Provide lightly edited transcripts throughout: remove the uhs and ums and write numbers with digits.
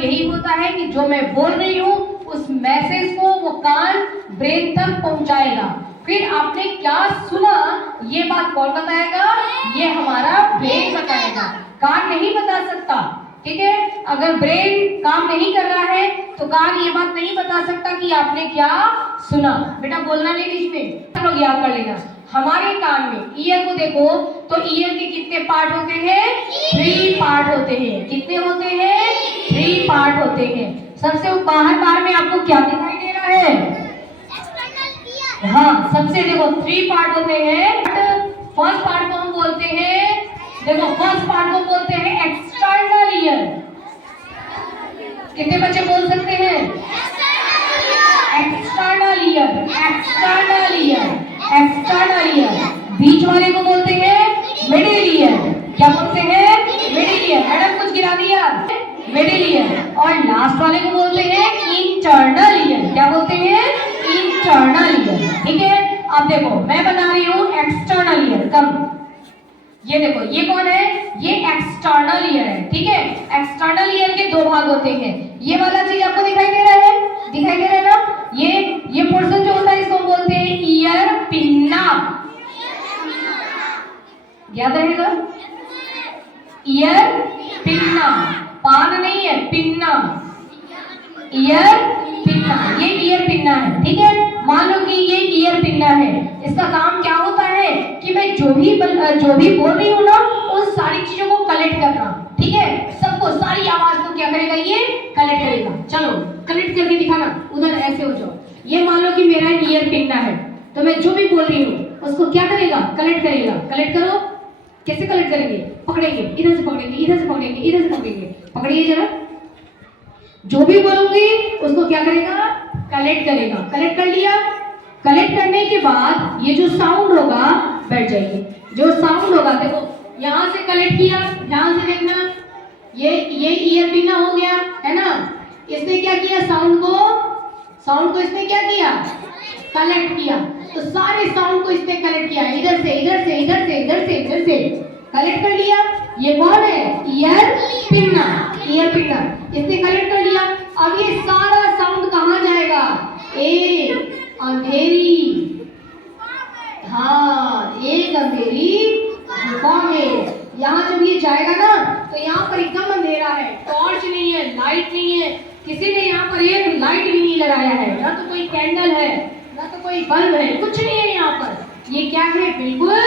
यही होता है कि जो मैं बोल रही हूँ उस मैसेज को वो कान ब्रेन तक पहुंचाएगा। फिर आपने क्या सुना ये बात कौन बताएगा? ये हमारा ब्रेन बताएगा, कान नहीं बता सकता। ठीक है, अगर ब्रेन काम नहीं कर रहा है तो कान ये बात नहीं बता सकता कि आपने क्या सुना। बेटा बोलना नहीं बीच में, लोग याद कर लेना। हमारे कान में ईयर को देखो तो ईयर के कितने पार्ट होते हैं? 3 पार्ट होते हैं। कितने होते हैं? 3 पार्ट होते हैं। सबसे बाहर में आपको क्या दिखाई दे रहा है? हाँ, सबसे देखो 3 पार्ट होते हैं। फर्स्ट पार्ट को हम बोलते हैं, देखो फर्स्ट पार्ट को बोलते हैं एक्सटर्नल ईयर। कितने बच्चे बोल सकते हैं? External ear, external ear, external ear. बीच वाले को बोलते हैं मिडिल ईयर। क्या बोलते हैं? Middle ear. मैडम कुछ गिरा दिया, मिडिल ईयर। और लास्ट वाले को बोलते हैं इंटरनल ईयर। क्या बोलते हैं? Internal ear. ठीक है, अब देखो मैं बना रही हूँ एक्सटर्नल ईयर। कम ये देखो, ये कौन है? ये एक्सटर्नल ईयर है। ठीक है, एक्सटर्नल ईयर के 2 भाग होते हैं। ये वाला चीज आपको दिखाई दे रहा है? दिखाई दे रहा है ना? ये पोर्शन जो होता है इसको हम बोलते हैं ईयर पिन्ना। याद रहेगा? ईयर पिन्ना, पान नहीं है, पिन्ना, ईयर पिन्ना। ये ईयर पिन्ना है। ठीक है, मान लो कि ये ईयर पिन्ना है। इसका काम क्या होता है कि मैं जो भी बोल रही हूँ ना उन सारी चीजों को कलेक्ट करना। ठीक है, सबको, सारी आवाज को क्या करेगा? ये कलेक्ट करेगा। चलो कलेक्ट करके दिखाना, उधर ऐसे हो जाओ। ये मान लो कि मेरा ईयर पिन्ना है, तो मैं जो भी बोल रही हूँ उसको क्या करेगा? कलेक्ट करेगा। कलेक्ट करो। कैसे कलेक्ट करेंगे? पकड़ेंगे, इधर से पकड़ेंगे, इधर से पकड़ेंगे, इधर से पकड़ेंगे। पकड़िए जरा। जो भी बोलूंगी उसको क्या करेगा? कलेक्ट करेगा। कलेक्ट कर लिया। कलेक्ट करने के बाद ये जो साउंड होगा, बैठ जाइए, जो साउंड होगा देखो, यहाँ से कलेक्ट किया, ध्यान से देखना। ये ईयर पिन्ना हो गया है ना? इसने क्या किया? साउंड को इसने क्या किया? कलेक्ट किया। तो सारे साउंड को इसने कलेक्ट किया, इधर से इधर से इधर से इधर से इधर से कलेक्ट कर लिया। ये कौन है? Ear pinna. ईयर पिन्ना इसने कलेक्ट कर लिया। अब ये सारा साउंड कहाँ जाएगा? अंधेरी, हाँ, एक अंधेरी गुफा में। यहाँ जब ये जाएगा ना तो यहाँ पर एकदम अंधेरा है, टॉर्च नहीं है, लाइट नहीं है, किसी ने यहाँ पर एक लाइट भी नहीं लगाया है, ना तो कोई कैंडल है, ना तो कोई बल्ब है, कुछ नहीं है यहाँ पर। ये क्या है? बिल्कुल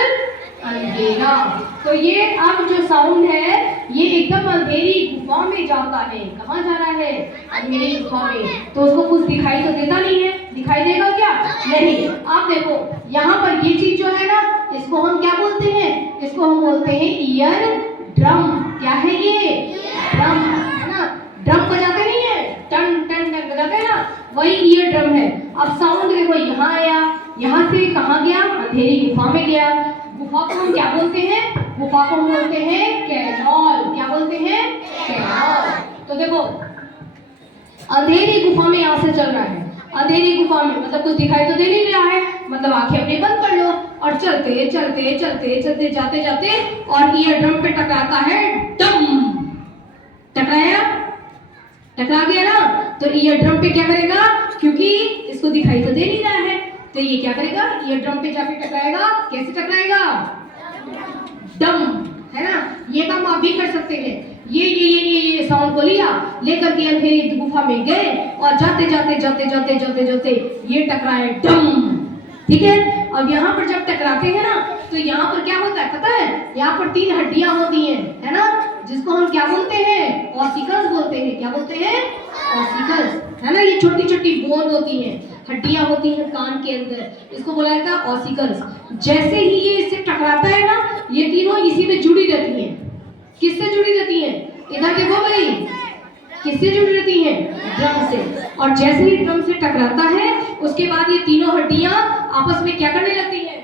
अंधेरा। तो ये अब जो साउंड है ये एकदम अंधेरी गुफा में जाता है। कहाँ जा रहा है? अंधेरी गुफा में। तो उसको कुछ दिखाई तो देता नहीं है। दिखाई देगा क्या? नहीं। आप देखो यहाँ पर ये चीज जो है ना, इसको हम क्या बोलते हैं? इसको हम बोलते हैं ईयर ड्रम। क्या है ये? ड्रम है ना? ड्रम बजाते नहीं है, टन टन टन बजाते हैं ना, वही ईयर ड्रम है। अब साउंड देखो यहाँ आया, यहाँ से कहाँ गया? अंधेरी गुफा में गया। गुफा को हम क्या बोलते हैं? गुफा को हम बोलते हैं कैनॉल। क्या बोलते हैं? कैनॉल। तो देखो अंधेरी गुफा में यहाँ से चल रहा है, अंधेरी गुफा में मतलब कुछ दिखाई तो दे नहीं रहा है, मतलब आंखें अपनी बंद कर लो और चलते चलते चलते चलते जाते जाते और ईयर ड्रम पे टकराता है। डम, टकराया, टकरा गया ना? तो ईयर ड्रम पे क्या करेगा? क्योंकि इसको दिखाई तो दे नहीं रहा है, तो ये क्या करेगा? ईयर ड्रम पे जाके टकराएगा। कैसे टकराएगा? डम, है ना? ये काम आप भी कर सकते हैं। ये साउंड को लिया, लेकर के अंधेरी गुफा में गए और जाते जाते जाते जाते जाते जाते ये टकराए। डम। ठीक है, अब यहाँ पर जब टकराते हैं ना तो यहाँ पर क्या होता है पता है? यहाँ पर 3 हड्डियां होती हैं, है ना, जिसको हम क्या बोलते हैं? ऑसिकल्स बोलते हैं। क्या बोलते हैं? ऑसिकल्स, है ना? ये छोटी छोटी बोन होती हैं, हड्डियां होती हैं कान के अंदर, इसको बोला जाता है ऑसिकल्स। जैसे ही ये इससे टकराता है ना, ये तीनों इसी में जुड़ी रहती हैं। किससे जुड़ी रहती हैं? इधर देखो भाई, किससे जुड़ी रहती हैं? ड्रम से। और जैसे ही ड्रम से टकराता है उसके बाद ये तीनों हड्डियां आपस में क्या करने लगती हैं?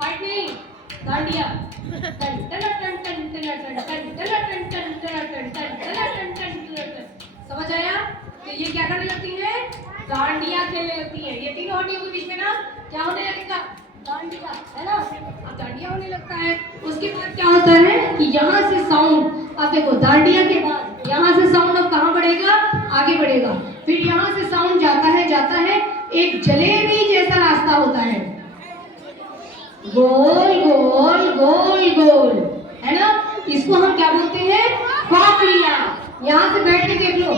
फाइट नहीं, डांडिया। समझ आया? तो ये क्या करने लगती है? डांडिया खेलने लगती है। ये तीनों हड्डियों के बीच में ना क्या होने लगेगा? डांडिया, है ना? अब डांडिया होने लगता है। उसके बाद क्या होता है कि यहाँ से साउंड अब देखो दांडिया के बाद यहाँ से साउंड अब कहाँ बढ़ेगा, आगे बढ़ेगा। फिर यहाँ से साउंड जाता है एक जलेबी जैसा रास्ता होता है, गोल गोल गोल गोल, है ना। इसको हम क्या बोलते हैं, कॉकलिया। यहाँ से बैठ के देख लो,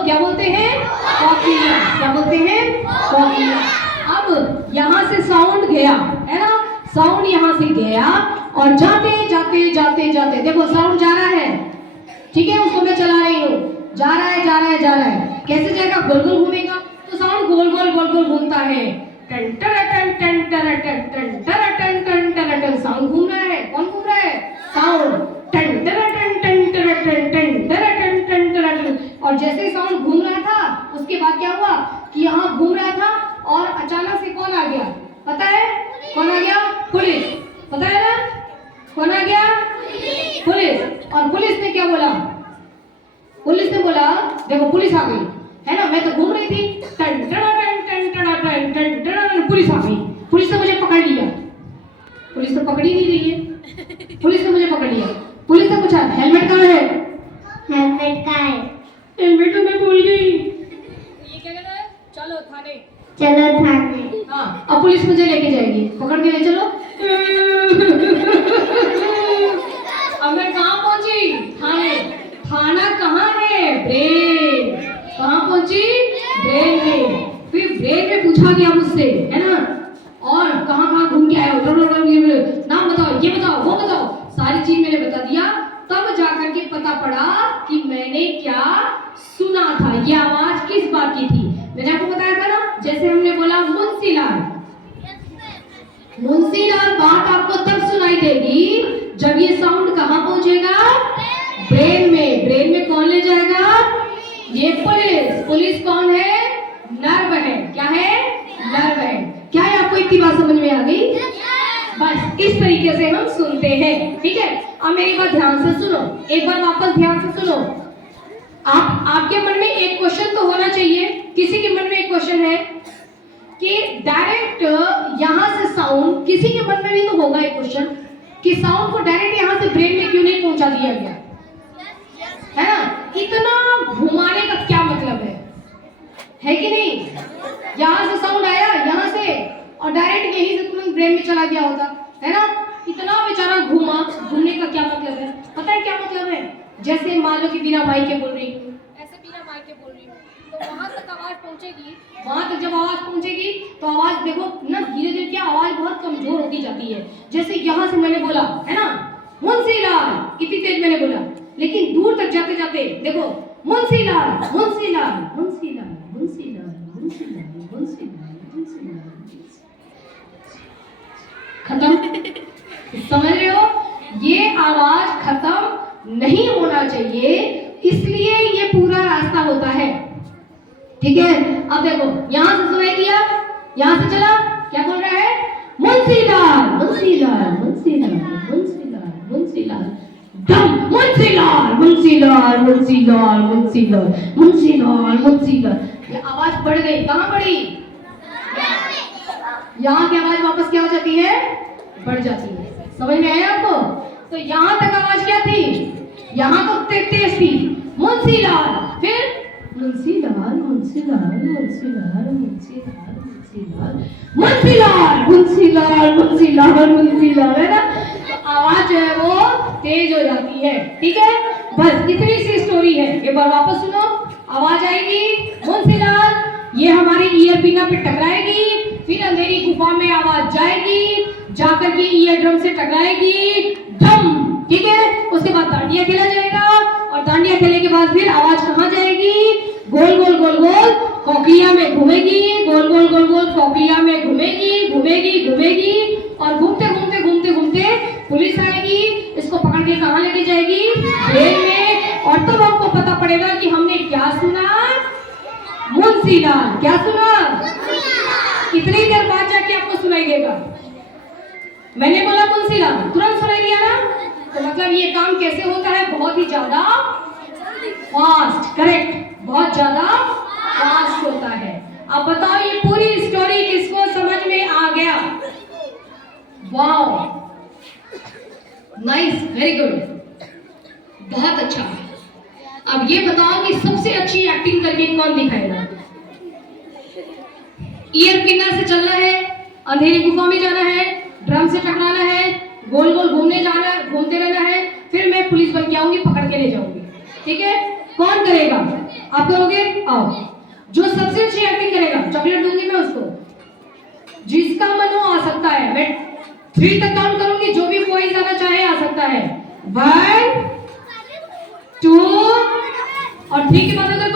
क्या बोलते हैं, कॉकलिया। क्या बोलते हैं, कॉकलिया। अब यहाँ से साउंड गया, है ना, साउंड यहाँ से गया और जाते जाते देखो साउंड जा रहा है, ठीक है, उसको मैं चला रही हूँ, जा रहा है। कैसे जाएगा, गोल गोल घूमेगा, तो साउंड गोल गोल घूमता है। टन टन टन टन टन टन टन टन टन टन टन, साउंड घूम रहा है। कौन घूम रहा है, साउंड। टन टन टन टन टन टन टन टन टन टन। और जैसे ही साउंड घूम रहा था, उसके बाद क्या हुआ कि यहाँ घूम रहा था और अचानक से कौन आ गया, पता है कौन आ गया, पुलिस। पता है ना कौन आ गया, पुलिस। और पुलिस ने क्या बोला, पुलिस ने बोला देखो पुलिस आ गई, है ना, मैं तो घूम रही थी, टन टन टन टन टन टन टन, पुलिस आ गई। पुलिस ने मुझे पकड़ लिया, पुलिस तो पकड़ ही नहीं रही है, पुलिस ने मुझे पकड़ लिया। पुलिस ने पूछा हेलमेट कहाँ है, हेलमेट कहाँ है, हेलमेट तो मैं भूल गई। ये क्या कहता है, चलो थाने। हाँ, अब पुलिस मुझे लेके जाएगी, पकड़ के ले चलो। अब मैं कहाँ पहुंची, थाने। थाना कहाँ है, ब्रेन। कहाँ पहुंची, ब्रेन में। फिर ब्रेन में पूछा गया मुझसे, है ना, और कहाँ घूम के आए हो, नाम बताओ, ये बताओ, वो बताओ, सारी चीज मैंने बता दिया। तब जाकर के पता पड़ा कि मैंने क्या सुना था, ये आवाज किस बात की थी। मैंने आपको बताया था ना, जैसे हमने बोला मुंशीलाल, मुंशीलाल बात आपको तब सुनाई देगी जब ये साउंड कहाँ पहुंचेगा, ब्रेन में। ब्रेन में कौन ले जाएगा, ये पुलिस। पुलिस कौन है, नर्व है। क्या है, नर्व है। क्या है, आपको इतनी बात समझ में आ गई। बस इस तरीके से हम सुनते हैं, ठीक है। अब मेरी बात ध्यान से सुनो, एक बार वापस ध्यान से सुनो। आपके मन में एक क्वेश्चन तो होना चाहिए, किसी के मन में एक क्वेश्चन है कि डायरेक्ट यहाँ से साउंड, किसी के मन में भी तो होगा एक क्वेश्चन कि साउंड को डायरेक्ट यहाँ से ब्रेन में क्यों नहीं पहुंचा दिया गया, है ना। इतना घुमाने का क्या मतलब है कि नहीं। यहाँ से साउंड आया, यहाँ से, और डायरेक्ट यहीं से तुरंत ब्रेन में चला गया होता, है ना। इतना बेचारा घूमने का क्या मतलब है, पता है क्या मतलब है। जैसे मान लो कि बिना माइक के बोल रही हूँ, ऐसे बिना माइक के बोल रही हूँ, तो वहां तक आवाज पहुंचेगी। वहां तक जब आवाज पहुंचेगी तो आवाज देखो ना, धीरे धीरे क्या आवाज बहुत कमजोर होती जाती है। जैसे यहाँ से मैंने बोला, है ना, मुंशीलाल, कितनी तेज मैंने बोला, लेकिन दूर तक जाते जाते देखो मुंशीलाल मुंशीलाल मुंशीलाल मुंशीलाल मुंशीलाल मुंशीलाल मुंशीलाल, खत्म। समझ रहे हो, ये आवाज खत्म नहीं होना चाहिए, इसलिए ये पूरा रास्ता होता है, ठीक है। अब देखो यहाँ से सुनाई दिया, यहाँ से चला, क्या बोल रहा है, मुंशीलाल मुंशीलाल मुंशीलाल मुंशीलाल मुंशीलाल, दम मुंशीलाल मुंशीलाल मुंशीलाल मुंशीलाल मुंशीलाल मुंशीलाल। ये आवाज बढ़ गई, कहाँ बढ़ी, यहाँ की आवाज वापस क्या हो जाती है, बढ़ जाती है। समझ में आया आपको। तो यहाँ तक आवाज क्या थी, यहाँ तो तेज थी, मुंशीलाल, फिर मुंशीलाल मुंशीलाल मुंशीलाल मुंशीलाल मुंशीलाल मुंशीलाल मुंशीलाल मुंशीलाल, है ना। तो आवाज जो है वो तेज हो जाती है, ठीक है। बस इतनी सी स्टोरी है। एक बार वापस सुनो, आवाज आएगी मुंशीलाल, ये हमारी ईयर पिना पे टकराएगी, फिर अंधेरी गुफा में आवाज जाएगी, जाकर के ईयर ड्रम से टकराएगी, धम, ठीक है। उसके बाद डांडिया खेला जाएगा, और डांडिया खेलने के बाद फिर आवाज कहाँ जाएगी, गोल गोल गोल गोल कॉकलिया में घूमेगी, गोल गोल गोल गोल कॉकलिया में घूमेगी घूमेगी घूमेगी, और घूमते घूमते घूमते घूमते पुलिस आएगी, इसको पकड़ के कहाँ लेके जाएगी, जेल में। और तब हमको पता पड़ेगा कि हमने क्या सुना, मुंशीलाल। क्या सुना, कितनी देर बाद जाके आपको सुनाई देगा। मैंने बोला मुंशीलाल, तुरंत सुनाई दिया ना, तो मतलब ये काम कैसे होता है, बहुत ही ज्यादा फास्ट, करेक्ट, बहुत ज्यादा फास्ट होता है। अब बताओ ये पूरी स्टोरी किसको समझ में आ गया, वाओ, नाइस, वेरी गुड। बहुत अच्छा। अब ये बताओ कि सबसे अच्छी एक्टिंग करके कौन दिखाएगा? ईयर पिनर से चलना है, अंधेरी गुफा में जाना है, ड्रम से टकराना है, गोल गोल घूमते रहना है, फिर मैं पुलिस बन के आऊंगी, पकड़ के ले जाऊंगी। ठीक है, कौन करेगा? आप करोगे? आओ, जो सबसे अच्छी एक्टिंग करेगा चॉकलेट दूंगी मैं उसको। जिसका मन हो आ सकता है, मैं 3 तक काउंट करूंगी, जो भी बॉयज आना चाहे आ सकता है। 1 2 और 3 के बाद अगर